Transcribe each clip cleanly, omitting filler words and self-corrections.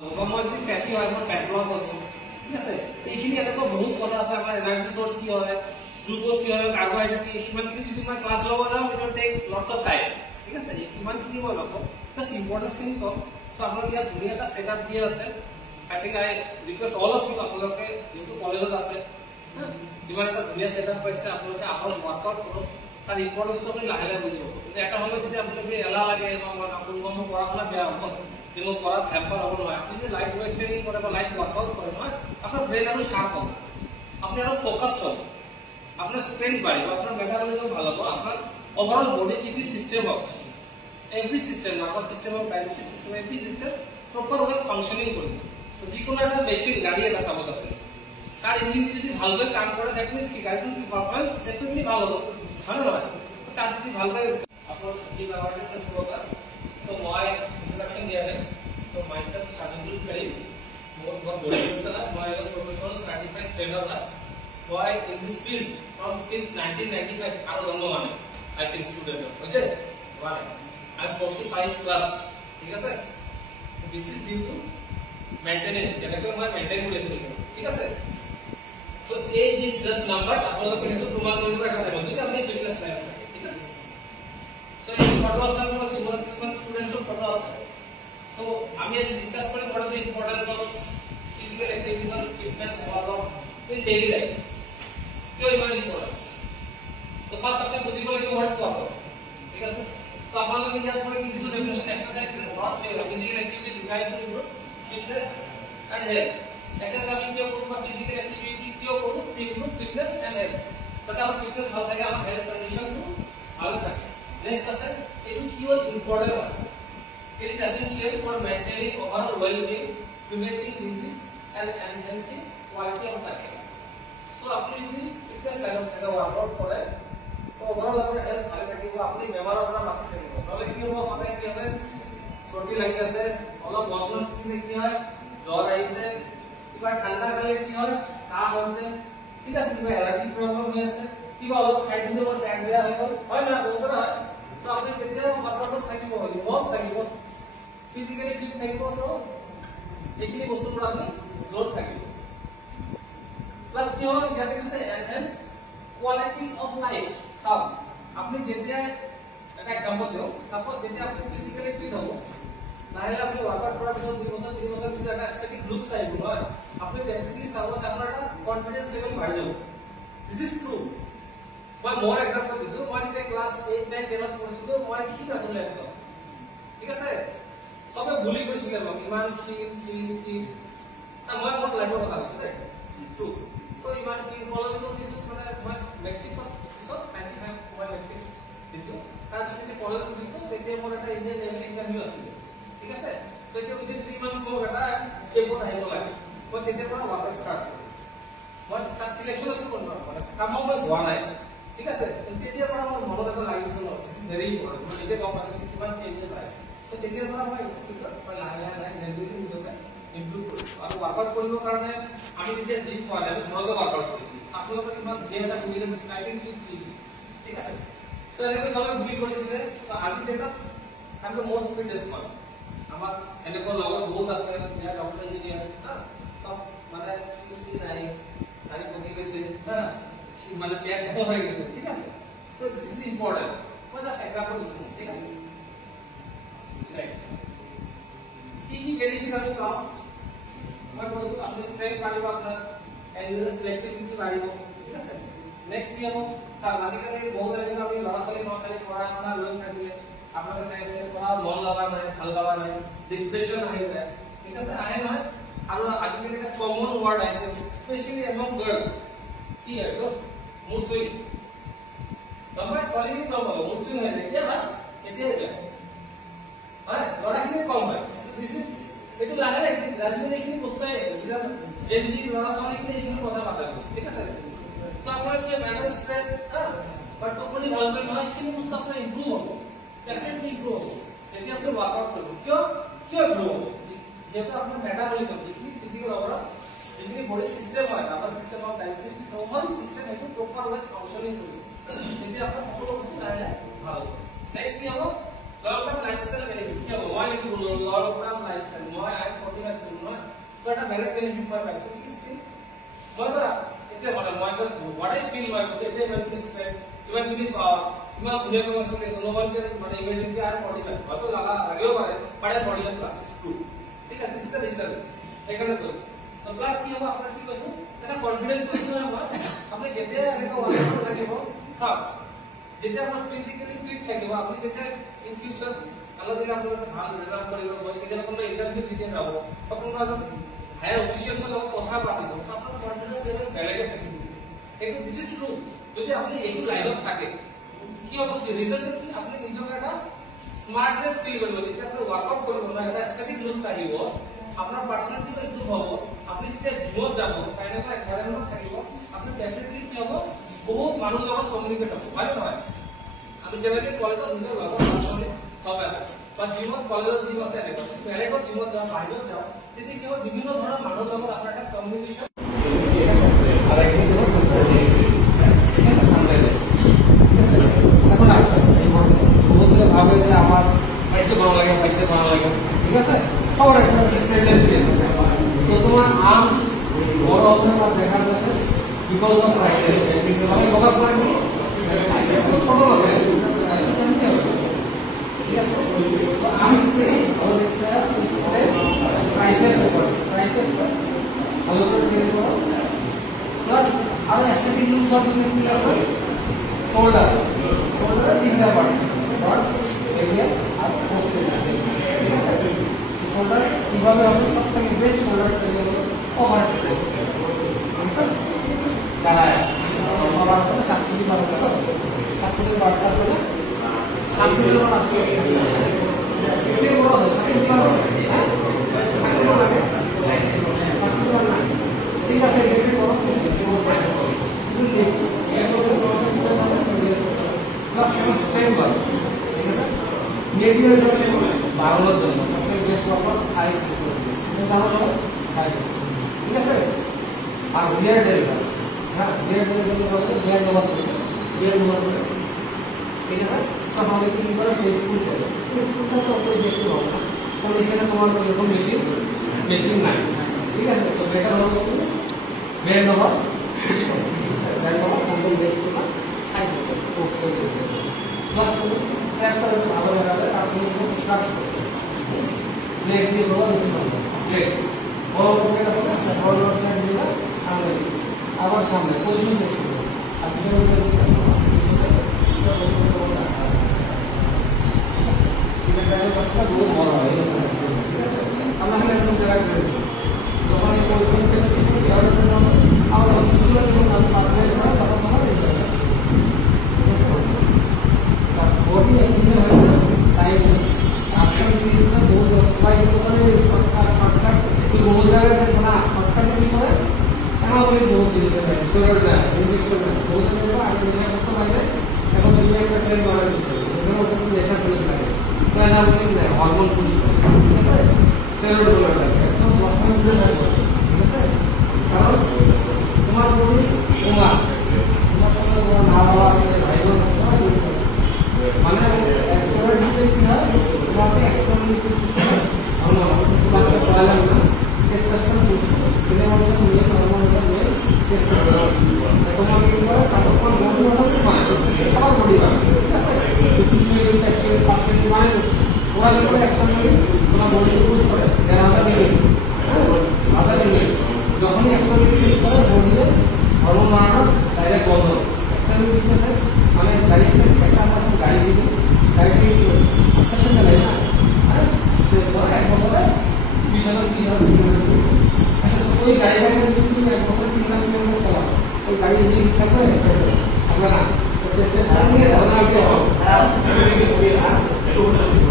গমময়দি ফ্যাটি হয় মানে ফ্যাট লস হবে ঠিক আছে এইখিনি এটা তো বহুত কথা আছে আমাৰ এনাৰ্জি সোর্স কি হয় গ্লুকোজ কি হয় কার্বোহাইড্রেট কি কিমান কি কিছু মই ক্লাস লব যাও it will take lots of time ঠিক আছে কিমান কি মই লব জাস্ট ইম্পৰ্টেন্ট থিং কম সো আপোনাক ইয়াত ধুনীয়া এটা সেটআপ দিয়া আছে I think I request all of you আপোনালোকে যেটো কলেজত আছে ইমান এটা ধুনীয়া সেটআপ পাইছে আপোনালোকে আহক ওয়ার্কআউট কৰক তাৰ ইম্পৰ্টেন্স আপুনি লাহে লাহে বুজিব কিন্তু এটা হলে যদি আপোনালোকে এলা লাগে বা আপোনালোকৰ পঢ়া-শুনা বেয়া হ'ব যেমন পড়াত হ্যাম্পার হবো না আপনি যে লাইট ওয়েট ট্রেনিং করে বা লাইট ওয়ার্কআউট করেন না আপনার ব্রেন আরো শার্প হবে আপনি আরো ফোকাস হবে আপনার স্ট্রেংথ বাড়বে আপনার মেটাবলিজম ভালো হবে আপনার ওভারঅল বডি কি সিস্টেম হবে every system nervous system of digestive system every system proper way functioning করবে তো যে কোনো একটা মেশিন গাড়ি একটা সাপোজ আছে তার ইঞ্জিন যদি ভালোভাবে কাম করে দ্যাট মিন্স কি গাড়ির কি পারফরম্যান্স ডেফিনেটলি ভালো হবে ভালো নয় তার যদি ভালোভাবে আপনার যে ব্যবহারটা পুরোটা तो मैं इंट्रोडक्शन दिया है तो myself Shahidul Karim बहुत bodybuilder है मैं एक प्रोफेशनल सर्टिफाइड ट्रेनर है मैं in this field from since 1995 আর জন্ম মানে I think student বুঝছে why I'm 45 plus ঠিক আছে this is due to maintenance যেটাকে আমরা মেইনটেইন করে চলি ঠিক আছে so age is just numbers আপনাদের কিন্তু তোমার মধ্যে একটা দেব যদি আপনি ফিটনেস লাইফ থাকে ঠিক আছে so এই ফটো আছে আমরা তোমার কিছুমান স্টুডেন্টস অফ ফটো আছে so আমি আজ ডিসকাস করি what are the importance of physical activities or fitness workout in daily life কি ইমান ইম্পর্টেন্ট so ফার্স্ট আপনি বুঝিব লাগে what is workout ঠিক আছে so আপনাদের কি জানতে হবে কিছু definition exercise is not physical activity designed to improve fitness and health exercise আমি কি করব physical activity কি করব to improve fitness and health তাতে আমার ফিটনেস ভালো থাকে আমার হেলথ কন্ডিশন ভালো থাকে next আছে এটু কি হয় ইম্পর্টেন্ট হয় it is essential for maintaining overall well-being preventing disease and enhancing quality of life so আপনি যদি ফিটনেস লাইফ থেকে ওয়ার্কআউট করেন তো ওভারঅল আপনার হেলথ ভালো থাকিব আপনি বেমাৰৰ পৰা বাচি থাকিব তাহলে কি হ'ব হবে কি আছে সৰ্দি লাগি আছে অলপ গৰম দিলে কি হয় জ্বৰ আহিছে কিবা ঠাণ্ডা খালে কি হয় কাহ আছে ঠিক আছে কিবা এলাৰ্জি প্ৰব্লেম হৈ আছে কিবা অলপ খাই দিলে মোৰ পেট বেয়া হৈ গ'ল হয় না বহুত হয় তো আপনি সেটা মাত্রাত থাকিব বহুত থাকিব ফিজিক্যালি ফিট থাকিব তো এইখিনি বস্তুৰ আপনি জোর থাকিব প্লাস কি হয় ইয়াতে আছে এনহান্স কোয়ালিটি অফ লাইফ সব আপনি যেতিয়া এটা एग्जांपल দিও সাপোজ যেতিয়া আপনি ফিজিক্যালি ফিট হবো লাহে লাহে আপনি ওয়ার্কআউট করার পিছত 2 বছর 3 বছর পিছত একটা স্থিতিক লুক চাইবো হয় আপনি ডেফিনেটলি সাপোজ আপনার একটা কনফিডেন্স লেভেল বাড়ি যাব দিস ইজ ট্রু মই মোৰ एग्जांपल দিছো মই যেতিয়া ক্লাস 8 9 10 ত পঢ়িছিলো মই কি আছিল একদম ঠিক আছে সবে ভুলি কৰিছিল মই ইমান কি না মই মোৰ লাইফৰ কথা কৈছো দিস ইজ ট্ৰু সো ইমান কি কলেজত দিছো মানে মই মেট্ৰিক পিছত 95 মই মেট্ৰিক দিছো তাৰ পিছত যেতিয়া কলেজত দিছো তেতিয়া মোৰ এটা ইণ্ডিয়ান লেভেল ইন্টাৰভিউ আছিল ঠিক আছে সো এতিয়া উইদিন 3 মান্থস মোৰ এটা শেপত আহিব লাগে মই তেতিয়া পৰা ওয়াৰ্কআউট স্টাৰ্ট মই তাত সিলেকশন আছে কোন মানে সামহাউ মই যোৱা নাই ঠিক আছে তেতিয়া পৰা মোৰ মনত এটা লাগিছিল ভেৰি ইম্পৰ্টেন্ট মই নিজে গম পাইছো কিমান চেঞ্জেস আহে তো তেতিয়া পৰা মই ফিটত মই লাহে লাহে গ্ৰেজুৱেলি নিজকে ইমপ্ৰুভ কৰিছো আৰু ওয়াৰ্কআউট কৰিবৰ কাৰণে আমি যেতিয়া জিম পোৱা নাই ঘৰতে ওয়াৰ্কআউট কৰিছো আপোনালোকৰ কিমান যে এটা কৰি দিম স্টাৰ্টিং ঠিক আছে সো এনেকৈ সবে ভুলি কৰিছিলে তো আজি ডেটত আমি মোস্ট ফিটেষ্ট মান আমাৰ এনেকৈ লগত বহুত আছে ইয়াত ডক্টৰ ইঞ্জিনিয়াৰ আছে না সব মানে কিছু নাই তাৰি পকি গৈছে না মানে পেট ডাঙৰ হৈ গৈছে ঠিক আছে সো দিস ইজ ইম্পৰ্টেন্ট মই জাস্ট एग्जांपल দিছো ঠিক আছে নেক্সট কি বেনিফিট আমি পাম মই কৈছো আপুনি স্ট্রেংথ বাঢ়িব আপোনাৰ এন্ডুৰেন্স ফ্লেক্সিবিলিটি বাঢ়িব ঠিক আছে নেক্সট কি হ'ব স্যাৰ আজিকালি বহুত এনেকা আমি ল'ৰা ছোৱালী নখালি পঢ়া-শুনা লৈ থাকিলে আপোনালোকে চাইছে পঢ়া মন লগা নাই ভাল লগা নাই ডিপ্ৰেছন আহি যায় ঠিক আছে আহে নহয় আৰু আজিকালি এটা কমন ওয়াৰ্ড আছে স্পেশালি এমং গাৰ্লস কি হয় তো মুসুই তোমৰা ছোৱালীখিনি কম পাব মুসুই হৈ যায় এতিয়া ভাল এতিয়া হয় ল'ৰাখিনি কম হয় এটো লাহে লাহে ৰাজনীতি এইখিনি বস্তাই আছে জেনজি ল'ৰা ছোৱালীখিনি এইখিনি কথা পাতা ঠিক আছে সো আপোনাৰ কি মেন্টাল স্ট্ৰেস বাট টোপনি ভাল কৰি নহয় এইখিনি বস্তু আপোনাৰ ইমপ্ৰুভ হ'ব ডেফিনেটলি ইমপ্ৰুভ হ'ব যেতিয়া আপুনি ওয়াৰ্কআউট কৰিব কিয় ইমপ্ৰুভ হ'ব যেহেতু আপোনাৰ মেটাবলিজম এইখিনি ফিজিক্যাল ওভাৰঅল এইখিনি বডি সিস্টেম হয় nervous system of digestive system all system এইটো প্ৰপাৰ ওয়ে ফাংশনিং কৰিব তেতিয়া আপোনাৰ সকলো বস্তু লাহে লাহে ভাল হ'ব নেক্সট কি হ'ব লং টার্ম লাইফস্টাইল বেনিফিট কি হ'ব মই এইটো লং টার্ম লাইফস্টাইল মই আই 45 সো এটা বেলেগ বেনিফিট মই পাইছো কি স্কিল মই ধৰা এতিয়া মানে মই জাস্ট what I feel মই কৈছো এতিয়া মই স্পেন্ড ইমান তুমি ইমান ধুনীয়া কথা শুনে সোনোবালকে মানে ইমেজিন কি আর 45 হয়তো লাগেও পারে বাট 45 প্লাস ইজ ট্রু ঠিক আছে দিস ইজ দ্য রিজাল্ট এখানে কৈছো সো প্লাস কি হবে আপনারা কি কৈছো এটা কনফিডেন্স কৈছো না আমরা আপনি যেতে এনেকা ওয়ার্ক করতে থাকিব সব যেতে আপনার ফিজিক্যালি ফিট থাকিব আপনি যেতে ইন ফিউচার আল্লাহ দিলে আপনার ভালো রেজাল্ট করিব যেখানে কোনো ইন্টারভিউ দিতে যাব তখন আমরা হায়ার অফিশিয়ালস লগত কথা পাতিব সো আপনার কনফিডেন্স লেভেল বেলেগে থাকিব কিন্তু দিস ইজ ট্রু যদি আপনি এই লাইনত থাকে কি হবে কি রিজাল্ট কি আপনি নিজকে একটা স্মার্টনেস ফিল করব যদি আপনি ওয়ার্কআউট করব না একটা এস্থেটিক লুকস আহিব আপনার পার্সোনালিটি ইমপ্রুভ হবে আপনি যেতিয়া জিমত যাব কাইনে একটা এনভায়রনমেন্ট থাকিব আপনি ডেফিনেটলি কি হবে বহুত মানুহ লগত কমিউনিকেট হ'ব হয় নহয় আমি যেনেকৈ কলেজত নিজৰ লগত মানুহ সব আছে বা জিমত কলেজত জিম আছে এনেকুৱা বেলেগত জিমত যাওঁ বাহিৰত যাওঁ তেতিয়া কি হয় বিভিন্ন ধৰণৰ মানুহৰ লগত আপোনাৰ এটা কমিউনিকেশ্যন আর একদিন ভাবে যে আমার পাইসে ভালো লাগে ঠিক আছে সবার একটা টেন্ডেন্সি তো তোমার আম বড় অবস্থা দেখা যাবে বিকজ অফ প্রাইসেস আমি ফোকাস করি প্রাইসেস তো ছোট আছে ঠিক আছে তো আমি প্রাইসেস ভালো করে ক্লিয়ার করো প্লাস আর এস্থেটিক লুক সব ক্লিয়ার করে শোল্ডার তিনটা পার্ট শর্ট রেডিয়াল আর পোস্টেরিয়র ঠিক আছে শোল্ডার কিভাবে হবে সবথেকে বেস্ট শোল্ডার ট্রেনিং হলো ওভার প্রেস ঠিক আছে দাঁড়ায় আমার আছে না কাটছি বার আছে কাটছির বারটা আছে না কাটছির বার আছে এতে বড় আছে কাটছির বার আছে হ্যাঁ কাটছির বার লাগে কাটছির বার না ঠিক আছে এতে বড় প্লাস স্ট্রেন বার ঠিক আছে মিডিয়াল জন্য বাড়ানোর জন্য সবথেকে বেস্ট প্রপার সাইড জানো তো সাইড ঠিক আছে আর রিয়ার ডেলিভার হ্যাঁ রিয়ার ডেলিভার বলতে রিয়ার নম্বর ঠিক আছে তো আমাদের কি করে ফেসবুক করে ফেসবুকটা তো ওকে দেখতে হবে না কারণ এখানে তোমার এরকম মেশিন নাই ঠিক আছে তো বেটার হবে রিয়ার নম্বর রিয়ার নম্বর কোন বেস্ট করবা সাইড পোস্ট করে দিতে প্লাস একটা ভালো লাগাবে আপনি স্টার্ট করতে ব্রেক দিয়ে বড় দিতে হবে ব্রেক বড় ব্রেক আছে না বড় সাইড দিয়ে সামনে আবার সামনে পজিশন করতে হবে আর পিছনে দিতে হবে এটা কাজটা বহুত বড় হয় আমরা এখানে একদম জায়গা করে যখন এই পজিশন করতে যাওয়ার জন্য আমরা কিছুটা যখন পারফেক্ট হয় তখন আমরা बॉडी एक्टिव है साइड आसन की से बहुत स्पाइक করে শর্টকাট কি বহু জায়গায় না শর্টকাট কি করে এমন বলে বহু জিনিস আছে স্টেরয়েড না ইনজেকশন না বহু জায়গায় আগে যেটা করতে পারে এখন দুই একটা ট্রেন করা হচ্ছে এখানে ওটা প্রেসার পুশ লাগে তো এনার্জি না হরমোন পুশ ঠিক আছে স্টেরয়েড বলে থাকে একদম বসানো প্রেসার ঠিক আছে কারণ তোমার বডি তোমার সঙ্গে কোনো না হওয়া আছে ভাই বোন মানে এক্সট্রাভার্ট দিতে কি হয় তোমাকে এক্সট্রাভার্ট দিতে আমরা ক্লাসে পড়ালাম না টেস্টোস্টেরন পুশ সেটা হচ্ছে মেল হরমোন এটা মেল টেস্টোস্টেরন তোমাকে কি করে সাপোজ বডি হঠাৎ হয় সবার বডি হয় ঠিক আছে কিছু ইনফেকশন পার্সেন্ট মাইনাস ওরা কি করে এক্সট্রাভার্ট তোমার বডি পুশ করে দেন আলাদা মিনিট যখনই এক্সট্রাভার্ট পুশ করে বডি হরমোন বাড়ানো ডাইরেক্ট বন্ধ এক্সট্রাভার্ট দিতেছে মানে গাড়ি একটা আমরা গাড়ি দিই গাড়ি আস্তে আস্তে চালাই না তো এক বছরে 20,000 কিলোমিটার ওই গাড়িটা যদি তুমি এক বছর 3,000 কিলোমিটার চালাও ওই গাড়ি ইঞ্জিন থাকবে আমরা না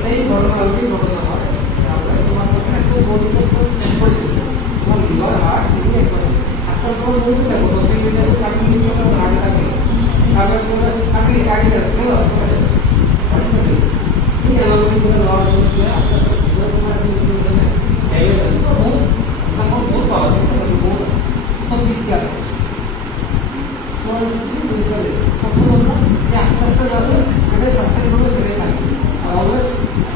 সেই ঘটনাটি ঘটনা হয় তোমার একটা বডিতে চেঞ্জ করে দিচ্ছে তোমার লিভার হার্ট দিকে আজকাল কোনো বলতে থাকো সোশ্যাল মিডিয়াতে সার্টিফিকেট হার্ট থাকে তারপরে তোমার চাকরি গাড়ি আছে ঠিক আছে আমাদের কোনো লস হচ্ছে আস্তে আস্তে তোমার बहुत पावर बहुत सब विज्ञान सोल्सली विजुअलिस पसंद যে আস্তে আস্তে যাবে এটা সাস্টেইনেবল সেটাই থাকবে আর অলওয়েজ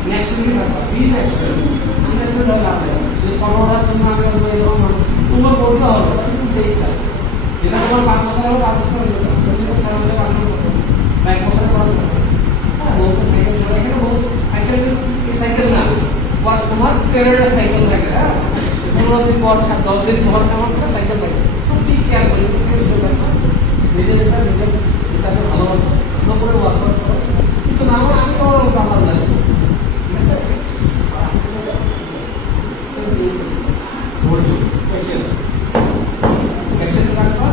ন্যাচারালি থাকবে বি ন্যাচারাল আনন্যাচারাল হবে যে সর্বদার জন্য আমি বলবো এরকম তোমার করতে হবে কিন্তু এইটা এটা তোমার 5 বছর হলো 5 বছর হলো তুমি 4 বছর কাজ করতে এক বছর পড়া হ্যাঁ বহুত সাইকেল চলে এখানে বহুত সাইকেল এই সাইকেল না তোমার স্টেরয়েড সাইকেল থাকে হ্যাঁ 15 দিন পর 10 দিন পর আমার একটা সাইকেল থাকে খুব ঠিক কেয়ার করে নিজের হিসাবে ভালোবাসো করে ওয়ার্কআউট করো কিছু না হয় আমি তোমার পারলাম না ঠিক আছে ধৈর্য পেশেন্স রাখবা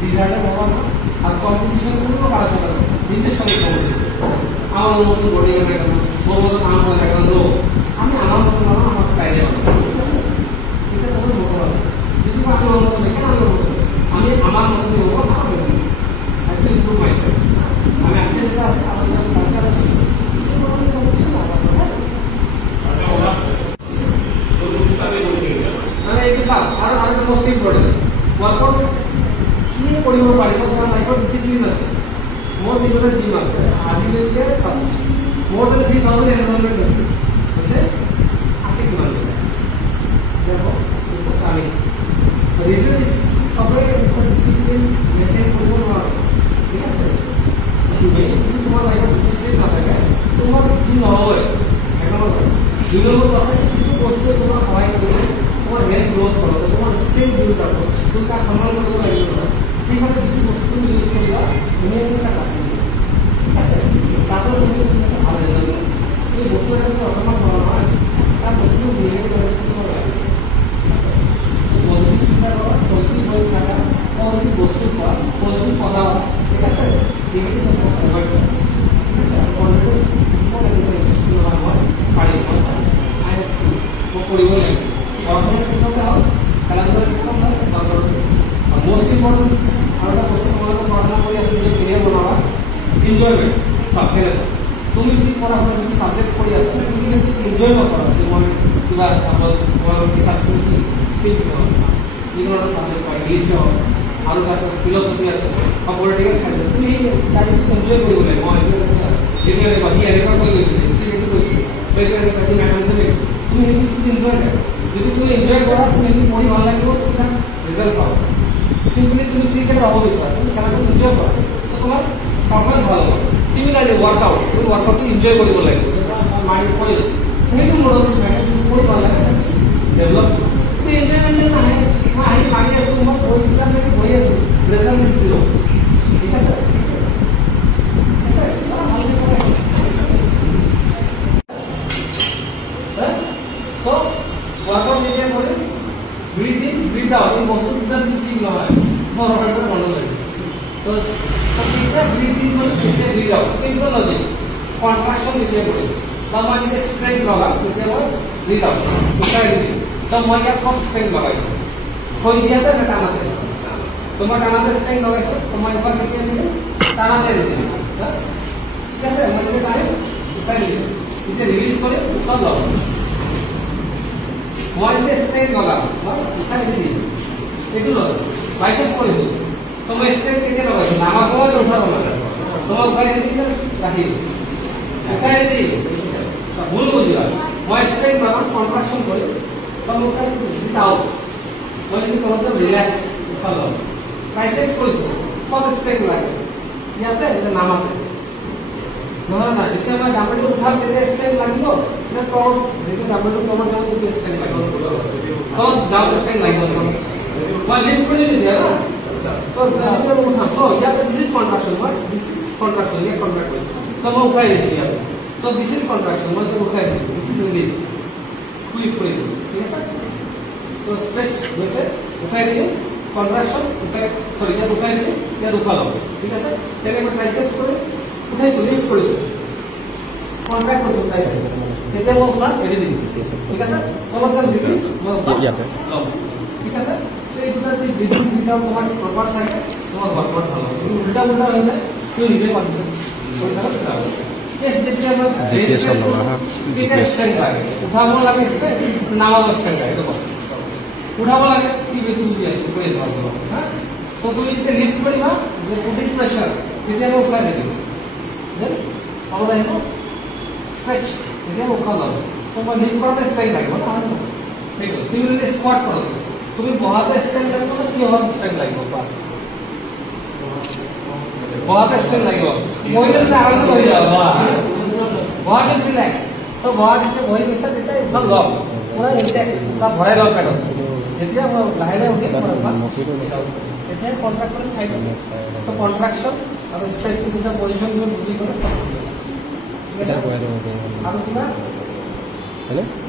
ডিজায়ারটা বাড়ানো আর কম্পিটিশন করবো পড়াশোনা করবো নিজের সঙ্গে কম্পিটিশন আমার মতো বডি হবে কেন ওর মতো নাম হবে কেন লোক আমি আমার মতো না আমার স্টাইলে হবে ঠিক আছে এটা তোমার মতো হবে যদি আমি ওর মতো দেখেন আমি আমার মতো দিয়ে হবো না হবে একটু ইম্প্রুভ মাইসেলফ আমি আজকে যেটা আছে আপনার স্ট্রাকচার আছে মানে একটু সাপ আর আরেকটা মোস্ট ইম্পর্টেন্ট ওয়ার্কআউট কি পরিমাণ পারি কারণ একটা ডিসিপ্লিন আছে মোর ভিতরে জিম আছে আদিকে মোর দেন 3000 এনরোলমেন্ট আছে বুঝছে আছে কি মানে দেখো আমি রিজন সবাই ডিসিপ্লিন মেইনটেইন করব না ঠিক আছে যদি তোমার লাইফে ডিসিপ্লিন না থাকে তোমার কি হবে এখন দুই নম্বর কথা কিছু বস্তু তোমার সহায় করবে তোমার হেলথ গ্রোথ করো তোমার স্কিল বিল্ড করো তুমি তার সম্মান করতে লাগবে না সেইভাবে কিছু বস্তু ইউজ করিবা ইমিউনিটিটা কাটিয়ে দিবে ঠিক আছে তারপরে তুমি ভালো রেজাল্ট এই বস্তুটা যদি অসম্মান করা হয় তার বস্তু নেগেটিভ হবে পজিটিভ চিন্তা করা পজিটিভ হয়ে থাকা পজিটিভ বস্তু পাওয়া পজিটিভ কথা বলা ঠিক আছে নেগেটিভ বস্তু অ্যাভয়েড করা ঠিক আছে কনফিডেন্স পরিবার পড়াশোনা ঠিক হতে হবে খেলাধুলা ঠিক হতে হবে আর মোস্ট ইম্পর্টেন্ট আরেকটা বস্তু তোমাকে পড়াশোনা করে আসলে যে ক্যারিয়ার বানাবা এনজয়মেন্ট সব খেলে তুমি যদি পড়াশোনা যদি সাবজেক্ট পড়ি আসো তুমি যদি এনজয় করো তোমার কিবা সাপোজ তোমার হিসাব তুমি স্কিল যিকোনো একটা সাবজেক্ট পড়া ইংলিশ হোক আৰু আছে ফিলচফি আছে বা পলিটিকেল সাইন্স তুমি ষ্টাডিটো এনজয় কৰিব লাগিব মই এতিয়া বাকী এনেকুৱা কৈ গৈছিলোঁ হিষ্ট্ৰী এইটো কৈছিলোঁ বাকী মেথমেটিক্স তুমি সেইটো এনজয় কৰা যদি তুমি এনজয় কৰা তুমি যদি পঢ়ি ভাল লাগিব তেতিয়া ৰিজাল্ট পাবা সিম্পলি তুমি ক্ৰিকেট হব বিচাৰা তুমি খেলাটো এনজয় কৰা তো তোমাৰ পাৰফৰ্মেন্স ভাল হ'ব সিমিলাৰলি ওয়াৰ্কআউট তুমি ওয়াৰ্কআউটটো এনজয় কৰিব লাগিব মাইন্ড পঢ়ি সেইটো মনত থাকে তুমি পঢ়ি ভাল লাগে ডেভেলপ তুমি এনজয়মেন্ট নাহে মই আহি মাৰি আছো মই পঢ়িছিলা নেকি বহি আছো ৰিজাল্ট দিছিলো ঠিক আছে So, workout যেতিয়া কৰে breathe in breathe out এই বস্তুটা ঠিক নহয় ফর অর্ডার মনে লাগে তো এটা breathe in মানে এটা breathe out সিনক্রোলজি কন্ট্রাকশন যেতিয়া কৰে বা যেতিয়া স্ট্রেইন লগা তেতিয়া মই breathe out উঠাই দিই তো মই ইয়াত কম স্ট্রেইন লগাইছো হৈ দিয়াতে না টানাতে তোমার টানাতে স্ট্রেইন লগাইছো তোমার এবার কেটে দিলে টানাতে দিলে ঠিক আছে মই যদি পারে উঠাই দিই এটা রিলিজ করে উঠাল দাও মই যে স্ট্রেইন লগাম উঠাই দিই এগুলো বাইসেপস করে দিই তোমার স্ট্রেইন কেটে লগাইছো নামা তোমার উঠাবো না তোমার উঠাই দিই রাখি উঠাই দিই ভুল বুঝিবা মই স্ট্রেইন লগাম কন্ট্রাকশন করে সব উঠাই দিতাও মই যদি তোমাদের রিল্যাক্স উঠালো বাইসেপস করেছো কত স্ট্রেইন লাগে ইয়াতে এটা নামাতে নহলে না যেতিয়া মই ডাম্বেলটো উঠাম তেতিয়া স্ট্রেইন লাগিব না তল যেতিয়া ডাম্বেলটো কমাৰ যাওঁ তেতিয়া স্ট্ৰেইন লাগিব তল যাওঁ স্ট্ৰেইন লাগিব মই লিফট কৰি দিয়া না সো যেতিয়া উঠাম সো ইয়াতে দিস ইজ কন্ট্ৰাকশন মই দিস ইজ কন্ট্ৰাকশন ইয়া কন্ট্ৰাক্ট কৰিছো সো মই উঠাই দিছি ইয়াতে সো দিস ইজ কন্ট্ৰাকশন মই উঠাই দিছি দিস ইজ ৰিলিজ স্কুইজ কৰিছো ঠিক আছে সো স্ট্রেচ হৈছে উঠাই দিলে কন্ট্রাকশন উঠাই সরি ইয়াত উঠাই দিলে ইয়াত উঠালো ঠিক আছে তেনে মই ট্রাইসেপস কৰি উঠাইছো লিফট কৰিছো কন্ট্ৰাক্ট কৰিছো ট্ৰাইসেপস তেতিয়া মই উঠা এৰি দিছো ঠিক আছে তলত যাম ৰিলিজ মই ইয়াতে ঠিক আছে তো এই দুটা যদি ব্রিথিং বিটাও তোমার প্রপার থাকে তোমার ওয়ার্কআউট ভালো হবে তুমি উল্টা উল্টা হয়ে যায় তুমি নিজে কনফিডেন্স করে থাকো সেটা হবে চেস্ট যেটা আমরা জিপিএস করলাম হ্যাঁ জিপিএস স্ট্রেন্থ লাগে উঠাবো লাগে স্ট্রেন্থ নামাবো স্ট্রেন্থ লাগে দেখো উঠাবো লাগে কি বেশি বুঝি আছে করে যাবো হ্যাঁ তো তুমি যদি লিফট করিবা যে পুটিং প্রেসার তেতিয়া মই উঠাই দিই দেন আমাদের এনো স্ট্রেচ তেতিয়া উঠা যাবে তো মই লিফট করতে স্ট্রেন লাগিব না দেখো সিমিলারলি স্কোয়াট করো তুমি বহাতে স্ট্রেন্থ লাগবে না কি হওয়ার স্ট্রেন্থ লাগবে বহাতে স্ট্রেন্থ লাগবে মহিলা যদি আরামসে হয়ে যাবে বহাতে রিল্যাক্স তো বহাতে যে বহি গৈছে তেতিয়া একদম লগ পুরা ইনটেক্ট পুরা ভৰাই লগ পেটত যেতিয়া মই লাহে লাহে উঠি তেতিয়া কন্ট্ৰাক্ট কৰি খাই তো কন্ট্ৰাকশন আৰু স্ট্ৰেচ দুটা পজিশন বুজি গলে আৰু কিবা হেল্ল'